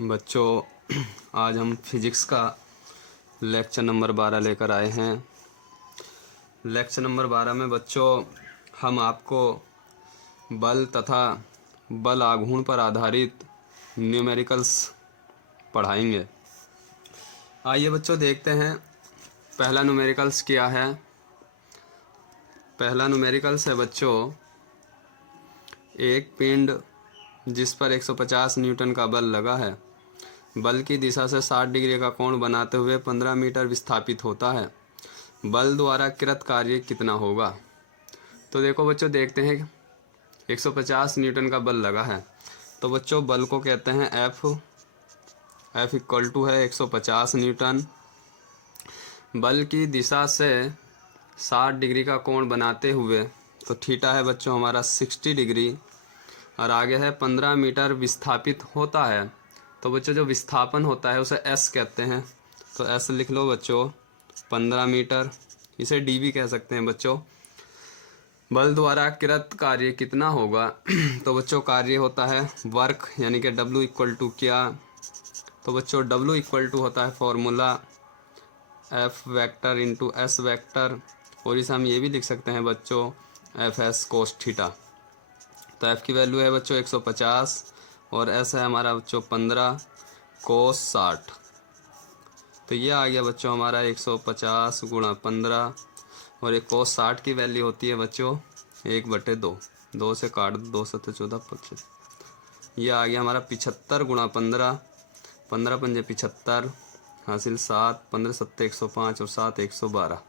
बच्चों, आज हम फिज़िक्स का लेक्चर नंबर 12 लेकर आए हैं। लेक्चर नंबर 12 में बच्चों हम आपको बल तथा बल आघूर्ण पर आधारित न्यूमेरिकल्स पढ़ाएंगे। आइए बच्चों देखते हैं पहला न्यूमेरिकल्स क्या है। पहला न्यूमेरिकल्स है बच्चों, एक पिंड जिस पर 150 न्यूटन का बल लगा है, बल की दिशा से 60 डिग्री का कोण बनाते हुए 15 मीटर विस्थापित होता है। बल द्वारा कृत कार्य कितना होगा। तो देखो बच्चों, देखते हैं 150 न्यूटन का बल लगा है, तो बच्चों बल को कहते हैं F इक्वल टू है 150 न्यूटन। बल की दिशा से 60 डिग्री का कोण बनाते हुए, तो थीटा है बच्चों हमारा 60 डिग्री, और आगे है 15 मीटर विस्थापित होता है। तो बच्चों जो विस्थापन होता है उसे S कहते हैं, तो S लिख लो बच्चों 15 मीटर, इसे D भी कह सकते हैं बच्चों। बल द्वारा कृत कार्य कितना होगा तो बच्चों कार्य होता है वर्क, यानी कि W इक्वल टू क्या, तो बच्चों W इक्वल टू होता है formula F vector into S vector, और इसे हम ये भी लिख सकते हैं बच्चों FS कोस थीटा। तो F की वैल्यू है बच्चों 150 और S है हमारा बच्चों 15 कोस 60। तो ये आ गया बच्चों हमारा 150 गुणा 15, और एक कोस 60 की वैल्यू होती है बच्चों 1/2, 2 से काट 2 7 14 25। ये आ गया हमारा 75 गुणा 15, 15 पंजे 75 हासिल 7, 15 7 105 और 7 112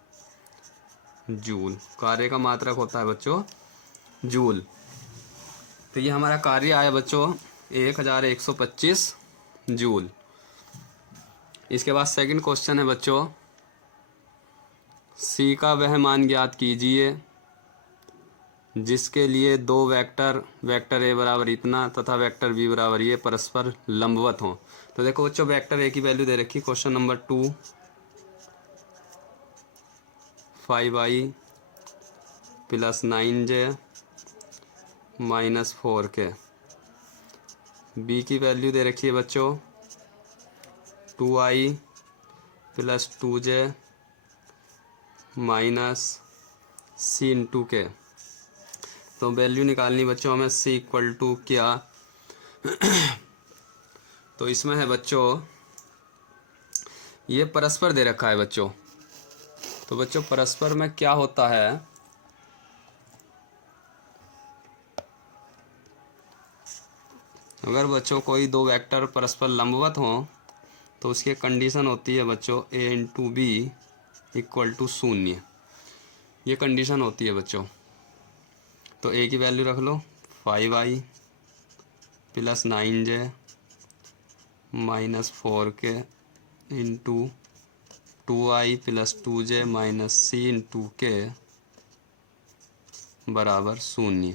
जूल। कार्य का मात्रक होता है बच्चों जूल। तो ये हमारा कार्य आया बच्चों 1125 जूल। इसके बाद सेकंड क्वेश्चन है बच्चों, C का वह मान ज्ञात कीजिए जिसके लिए दो वेक्टर A बराबर इतना तथा वेक्टर B बराबर ये परस्पर लंबवत हों। तो देखो बच्चों वेक्टर A की वैल्यू दे रखी, question number 2 5i plus 9j minus 4k। B की वैल्यू दे रखी है बच्चों 2i plus 2j minus c into के। तो वैल्यू निकालनी बच्चों हमें c इक्वल टू क्या तो इसमें है बच्चों ये परस्पर दे रखा है बच्चों। तो बच्चों परस्पर में क्या होता है, अगर बच्चों कोई दो वेक्टर परस्पर लंबवत हों तो उसकी कंडीशन होती है बच्चों a into B equal to 0। ये कंडीशन होती है बच्चों। तो a की वैल्यू रख लो 5i plus 9j minus 4k into 2i plus 2j minus c into के बराबर 0।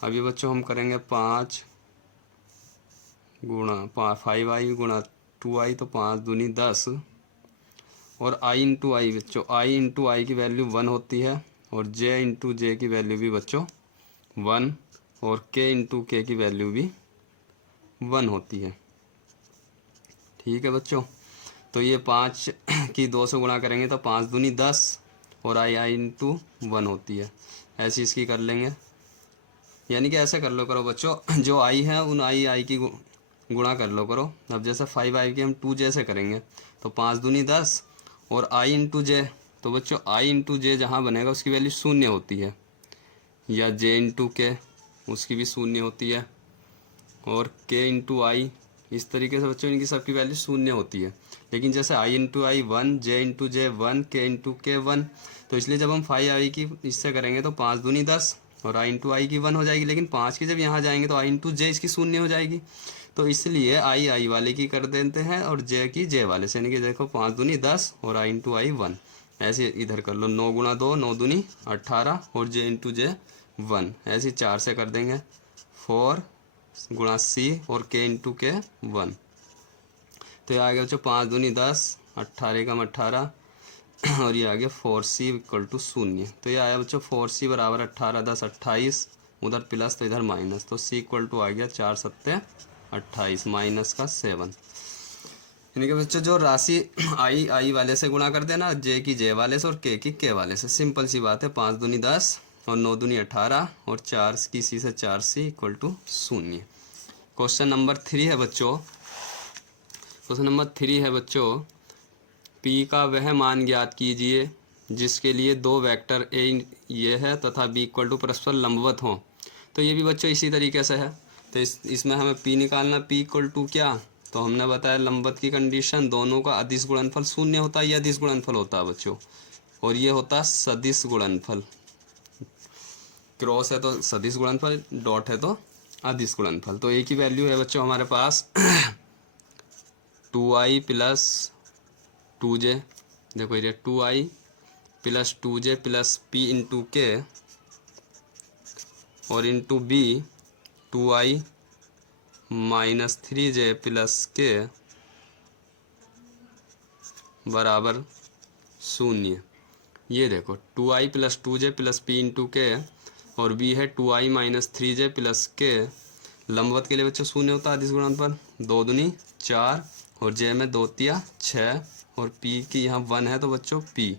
अभी बच्चों हम करेंगे 5 गुणा 5i गुणा 2i, तो 5 दूनी 10, और i इंटू आई बच्चों i इंटू आई की वैल्यू 1 होती है, और j इंटू जे की वैल्यू भी बच्चों 1, और k इंटू के की वैल्यू भी 1 होती है। ठीक है बच्चों। तो ये 5 की 2 से गुणा करेंगे तो 5 दूनी 10, और i इंटू 1 होती है। ऐसी इसकी कर लेंगे, यानी कि ऐसे कर लो करो बच्चों, जो i है उन i की गुणा कर लो करो। अब जैसे 5i की हम 2j से करेंगे तो 5 दूनी 10, और i इंटू जे, तो बच्चों i इंटू जे जहाँ बनेगा उसकी वैल्यू 0 होती है, या j इंटू के उसकी भी 0 होती है, और k इंटू आई, इस तरीके से बच्चों इनकी सबकी वैल्यू 0 होती है। लेकिन जैसे i into I 1, j into J 1, k into के 1, तो इसलिए जब हम 5i की इससे करेंगे तो 5 दूनी 10, और i इंटू आई की 1 हो जाएगी, लेकिन 5 की जब यहाँ जाएंगे तो i इंटू जे इसकी 0 हो जाएगी। तो इसलिए i वाले की कर देते हैं और j की j वाले से, यानी कि देखो 5 दूनी 10 और i इंटू आई 1। ऐसे इधर कर लो 9 गुणा 2 9 दूनी 18, और j इंटू जे 1, ऐसे 4 से कर देंगे 4 गुणा c और k इंटू के 1। तो ये आ गया बच्चों 5 दूनी 10, 18 कम 18, और ये आ गया 4c इक्वल टू 0। तो ये आया बच्चों 4c बराबर 18 10 28, उधर प्लस तो इधर माइनस, तो c इक्वल टू आ गया 4 7 28 माइनस का 7। यानी कि बच्चों जो राशि आई वाले से गुणा कर देना, जे की जे वाले से और के वाले से। सिंपल सी बात है। 5 दूनी 10 और 9 दूनी 18 और 4 की सी से 4 सी इक्वल टू 0। क्वेश्चन नंबर 3 है बच्चों। क्वेश्चन नंबर 3 है बच्चों, पी का वह मान ज्ञात कीजिए जिसके लिए दो वेक्टर ए ये है तथा बी इक्वल टू परस्पर लंबवत हों। तो ये भी बच्चों इसी तरीके से है। तो इसमें हमें पी निकालना। पी इक्वल टू क्या, तो हमने बताया लंबवत की कंडीशन, दोनों का अदिश गुणनफल शून्य होता है, ये अदिश गुणनफल होता है बच्चों, और ये होता है सदिश गुणनफल। क्रॉस है तो सदिश गुणनफल, डॉट है तो अदिश गुणनफल। तो ए की वैल्यू है बच्चों हमारे पास 2i प्लस 2j। देखो ये 2i plus 2j plus p into के और into B 2i minus 3j plus के बराबर 0। ये देखो 2i plus 2j plus p into के और b है 2i माइनस 3j प्लस के। लंबवत के लिए बच्चों शून्य होता है अदिश गुणनफल, 2 दूनी 4 और j में 2 तिया 6 और p की यहाँ 1 है तो बच्चों p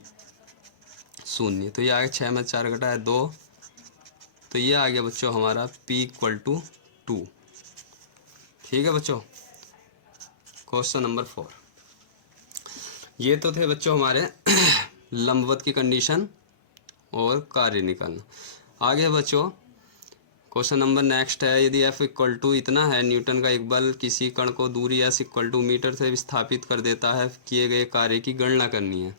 0। तो ये आ गया 6 में 4 घटा है 2, तो ये आ गया बच्चों हमारा p इक्वल टू 2। ठीक है बच्चों। Question number 4। ये तो थे बच्चों हमारे लंबवत की कंडीशन और कार्य निकालना। आगे बच्चों क्वेश्चन नंबर नेक्स्ट है, यदि F इक्वल टू इतना है, न्यूटन का एक बल किसी कण को दूरी S इक्वल टू मीटर से विस्थापित कर देता है, किए गए कार्य की गणना करनी है।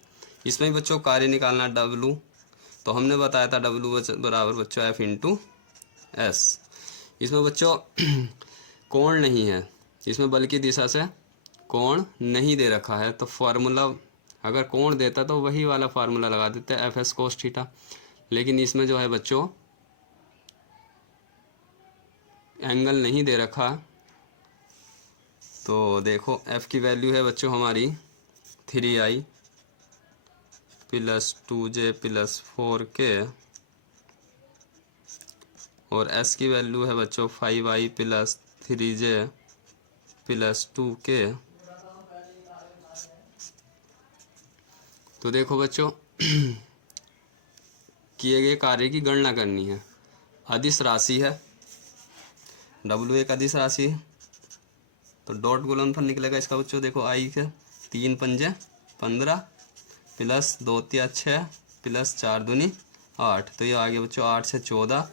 इसमें बच्चों कार्य निकालना W, तो हमने बताया था W बराबर बच्चों F इंटू S। इसमें बच्चों कोण नहीं है, इसमें बल की दिशा से कोण नहीं दे रखा है, तो फार्मूला अगर कोण देता तो वही वाला फार्मूला लगा देते हैं FS कोस थीटा। लेकिन इसमें जो है बच्चों एंगल नहीं दे रखा, तो देखो F की वैल्यू है बच्चों हमारी 3i plus 2j plus 4k और S की वैल्यू है बच्चों 5i plus 3j plus 2k। तो देखो बच्चों किए गए कार्य की गणना करनी है। अदिश राशि है, W एक अदिश राशि है, तो डॉट गुणनफल निकलेगा इसका बच्चों। देखो आई के 3 पंजे 15 प्लस 2 तिया 6 प्लस 4 दूनी 8, तो ये आ गया बच्चों 8 से 14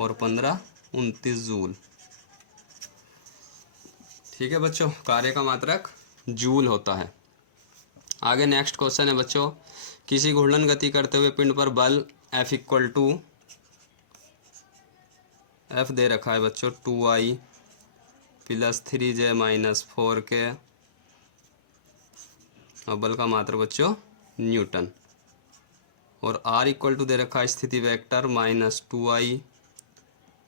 और 15 29 जूल। ठीक है बच्चों, कार्य का मात्रक जूल होता है। आगे नेक्स्ट क्वेश्चन है बच्चों, किसी घूर्णन गति करते हुए पिंड पर बल F इक्वल टू F दे रखा है बच्चों 2i plus 3j minus 4k और बल का मात्रक बच्चों न्यूटन, और R इक्वल टू दे रखा है स्थिति vector minus 2i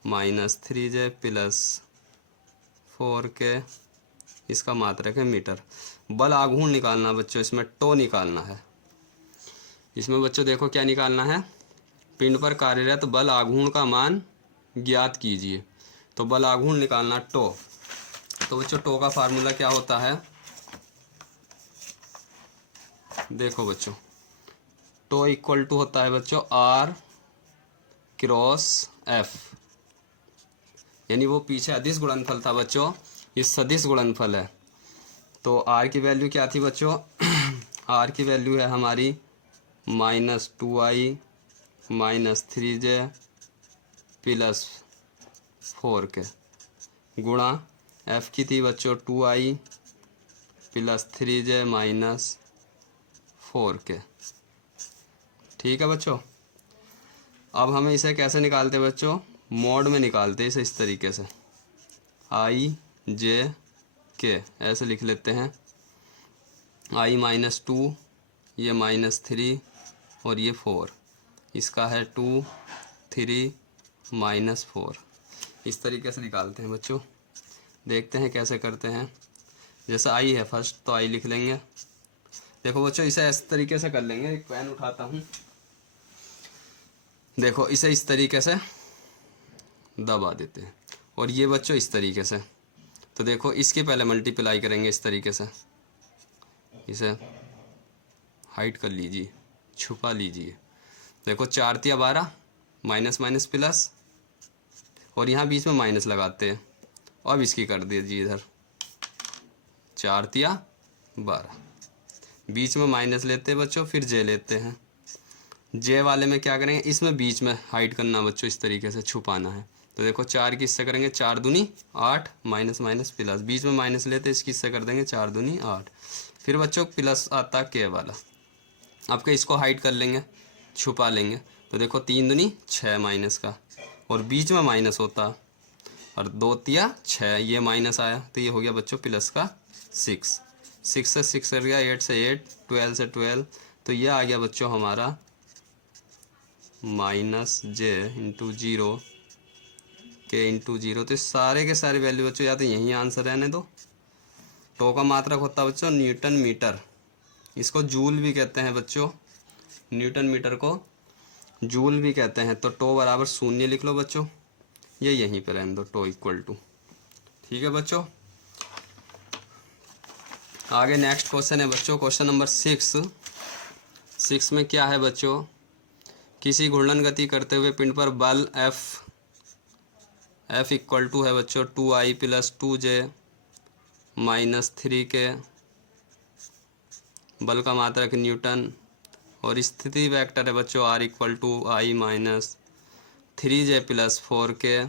minus 3j plus 4k, इसका मात्रक है मीटर। बल आघूर्ण निकालना बच्चों, इसमें टो निकालना है। इसमें बच्चों देखो क्या निकालना है, पिंड पर कार्यरत बल आघूर्ण का मान ज्ञात कीजिए। तो बल आघूर्ण निकालना टो, तो बच्चों टो का फार्मूला क्या होता है, देखो बच्चों टो इक्वल टू होता है बच्चों R क्रॉस F, यानी वो पीछे अदिश गुणनफल था बच्चों, ये सदिश गुणनफल है। तो R की वैल्यू क्या थी बच्चों R की वैल्यू है हमारी minus 2i minus 3j plus 4k गुणा F की थी बच्चों 2i plus 3j minus 4k। ठीक है बच्चों, अब हमें इसे कैसे निकालते हैं बच्चों, मोड में निकालते हैं इसे इस तरीके से, i j k ऐसे लिख लेते हैं। i माइनस 2, ये माइनस 3 और ये 4, इसका है 2 3 माइनस 4। इस तरीके से निकालते हैं बच्चों। देखते हैं कैसे करते हैं। जैसा आई है फर्स्ट तो आई लिख लेंगे। देखो बच्चों इसे इस तरीके से कर लेंगे, एक पेन उठाता हूँ। देखो इसे इस तरीके से दबा देते हैं और ये बच्चों इस तरीके से, तो देखो इसके पहले मल्टीप्लाई करेंगे इस तरीके से, इसे हाइड कर लीजिए, छुपा लीजिए। देखो 4 तिया 12, माइनस माइनस प्लस, और यहाँ बीच में माइनस लगाते हैं। अब इसकी कर दीजिए इधर 4 तिया 12, बीच में माइनस लेते हैं बच्चों, फिर जे लेते हैं। जे वाले में क्या करेंगे, इसमें बीच में हाइड करना बच्चों, इस तरीके से छुपाना है। तो देखो 4 की इससे करेंगे 4 दूनी 8, माइनस माइनस प्लस, बीच में माइनस लेते इसकी इससे कर देंगे 4 दूनी 8, फिर बच्चों प्लस आता के वाला। अब के इसको हाइड कर लेंगे, छुपा लेंगे। तो देखो 3 दूनी 6 माइनस का, और बीच में माइनस होता, और 2 तिया 6, ये माइनस आया तो ये हो गया बच्चों प्लस का 6, 6 से 6 कर गया, 8 से 8, 12 से 12, तो ये आ गया बच्चों हमारा माइनस जे इंटू 0 के इंटू 0। तो सारे के सारे वैल्यू बच्चों या तो यहीं आंसर रहने दो। टो का मात्रक होता है बच्चों न्यूटन मीटर, इसको जूल भी कहते हैं बच्चों, न्यूटन मीटर को जूल भी कहते हैं। तो टो बराबर 0 लिख लो बच्चों, ये यहीं पर रहने दो, टो इक्वल टू। ठीक है बच्चों, आगे नेक्स्ट क्वेश्चन है बच्चों, क्वेश्चन नंबर 6 में क्या है बच्चों, किसी घूर्णन गति करते हुए पिंड पर बल F इक्वल टू है बच्चों 2I plus 2J minus 3K, बल का मात्रक न्यूटन, और स्थिति वेक्टर है बच्चों R equal to I minus 3J plus 4K।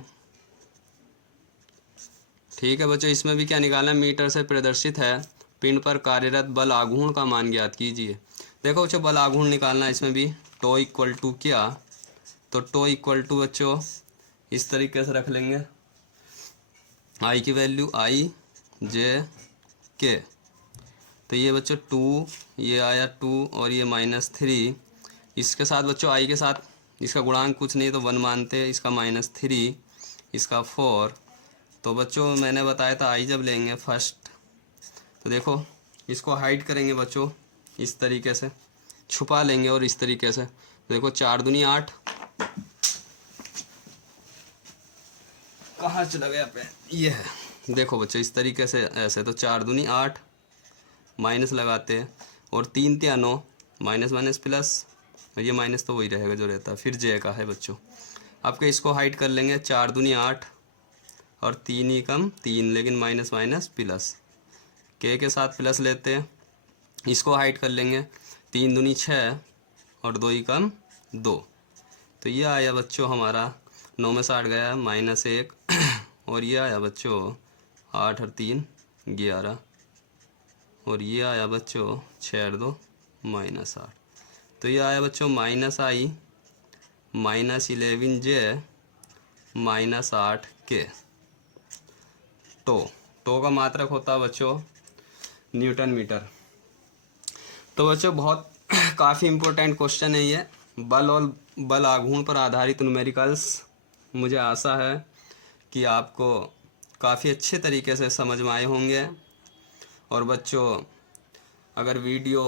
ठीक है बच्चों, इसमें भी क्या निकालना है, मीटर से प्रदर्शित है पिंड पर कार्यरत बल आघूर्ण का मान ज्ञात कीजिए। देखो बच्चों बल आघूर्ण निकालना है, इसमें भी टो इक्वल टू क्या, तो टो इक्वल टू बच्चों इस तरीके से रख लेंगे, आई की वैल्यू आई जे के, तो ये बच्चों 2, ये आया 2 और ये माइनस 3, इसके साथ बच्चों आई के साथ इसका गुणांक कुछ नहीं तो 1 मानते हैं, इसका माइनस 3, इसका 4। तो बच्चों मैंने बताया था आई जब लेंगे फर्स्ट, तो देखो इसको हाइड करेंगे बच्चों इस तरीके से, छुपा लेंगे, और इस तरीके से देखो 4 दूनी 8, कहाँ चला गया पे, ये है। देखो बच्चों इस तरीके से ऐसे, तो 4 दूनी 8, माइनस लगाते हैं, और 3 तिया 9, माइनस माइनस प्लस, और ये माइनस तो वही रहेगा जो रहता है, फिर जे का है बच्चों। आपके इसको हाइड कर लेंगे, 4 दूनी 8 और 3 ही कम 3, लेकिन माइनस माइनस प्लस, के साथ प्लस लेते हैं, इसको हाइड कर लेंगे, 3 दूनी 6 और 2 ही कम 2। तो ये आया बच्चों हमारा 9 में 60 गया माइनस 1, और ये आया बच्चों 8 और 3 11, और ये आया बच्चों 6 और 2 माइनस 8। तो ये आया बच्चों minus I minus 11J minus 8K। टो का मात्रक होता है बच्चों न्यूटन मीटर। तो बच्चों बहुत काफ़ी इम्पोर्टेंट क्वेश्चन है ये, बल और बल आघूर्ण पर आधारित न्यूमेरिकल्स। मुझे आशा है कि आपको काफ़ी अच्छे तरीके से समझ में आए होंगे। और बच्चों अगर वीडियो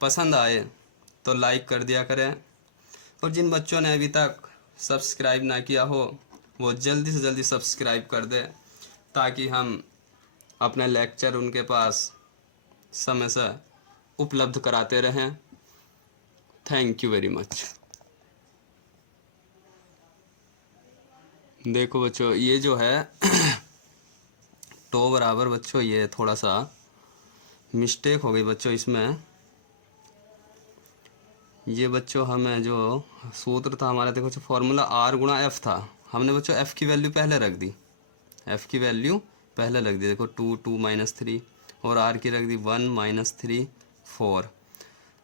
पसंद आए तो लाइक कर दिया करें, और जिन बच्चों ने अभी तक सब्सक्राइब ना किया हो वो जल्दी से जल्दी सब्सक्राइब कर दें, ताकि हम अपने लेक्चर उनके पास समय से उपलब्ध कराते रहें। Thank you very much. देखो बच्चों ये जो है टो बराबर बच्चों, ये थोड़ा सा मिस्टेक हो गई बच्चों इसमें। ये बच्चों हमें जो सूत्र था हमारा, देखो बच्चों फॉर्मूला R गुणा F था, हमने बच्चों F की वैल्यू पहले रख दी, F की वैल्यू पहले रख दी। देखो 2 माइनस 3, और R की रख दी 1 माइनस 3 4।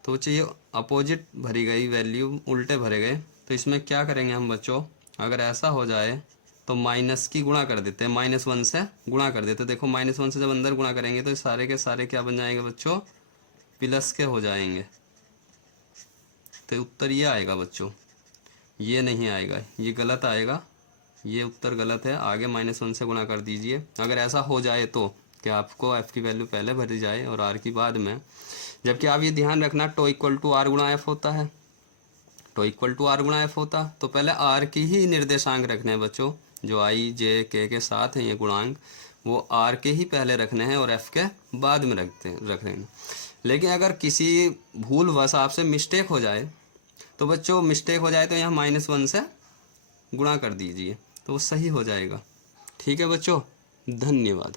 तो बच्चों ये अपोजिट भरी गई वैल्यू, उल्टे भरे गए। तो इसमें क्या करेंगे हम बच्चों, अगर ऐसा हो जाए तो माइनस की गुणा कर देते हैं, -1 से गुणा कर देते हैं। देखो -1 से जब अंदर गुणा करेंगे तो सारे के सारे क्या बन जाएंगे बच्चों, प्लस के हो जाएंगे। तो उत्तर ये आएगा बच्चों, ये नहीं आएगा, ये गलत आएगा, ये उत्तर गलत है। आगे -1 से गुणा कर दीजिए अगर ऐसा हो जाए तो, कि आपको F की वैल्यू पहले भरी जाए और R की बाद में। जबकि आप ये ध्यान रखना टो इक्वल टू R गुणा F होता है, टो इक्वल टू R गुणा F होता, तो पहले R की ही निर्देशांक रखने हैं बच्चों, जो आई जे के साथ हैं ये गुणांक, वो आर के ही पहले रखने हैं और एफ के बाद में रख देंगे। लेकिन अगर किसी भूलवश आपसे मिस्टेक हो जाए तो बच्चों, मिस्टेक हो जाए तो यहाँ -1 से गुणा कर दीजिए तो वो सही हो जाएगा। ठीक है बच्चों, धन्यवाद।